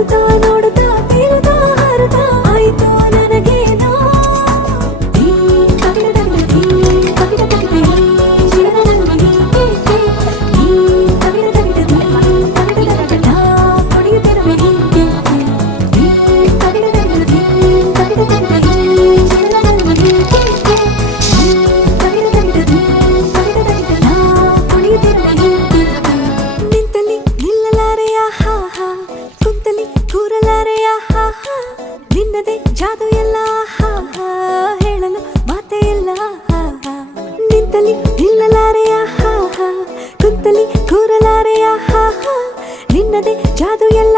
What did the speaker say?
ನೋಡುತ್ತಾ ನೋಡುತ್ತಾ ತೀರುತ್ತಾ ಹಾರುತ್ತಾ ಆಯಿತು ನನಗೇನೋ ಈ ಕವಿದ ಕವಿದ ಕವಿದ ಜೀವನದಲ್ಲಿ ಈ ಕವಿದ ಕವಿದ ಕವಿದ ಕುಡಿಯುತ್ತಿರುವೆ ಹೀಗೆ ಈ ಕವಿದ ಕವಿದ ಕವಿದ ಕವಿದ ಜೀವನದಲ್ಲಿ ಈ ಕವಿದ ಕವಿದ ಕುಡಿಯುತ್ತಿರುವೆ ಹೀಗೆ ನಿಂತಲ್ಲಿ ನಿಲ್ಲಲಾರೆಯ ಹಾ ಹಾ ಕುಂತಲಿ ಕೂರಲಾರೆಯ ಹಾ ಹಾ ನಿನ್ನದೇ ಜಾದು ಎಲ್ಲ ಹಾ ಹಾ ಹೇಳಲು ಮಾತೇ ಇಲ್ಲ ಹಾ ಹಾ ನಿಂತಲಿ ನಿಲ್ಲಲಾರೆಯ ಹಾ ಹಾ ಕುಂತಲಿ ಕೂರಲಾರೆಯ ಹಾ ಹಾ ನಿನ್ನದೇ ಜಾದು ಎಲ್ಲ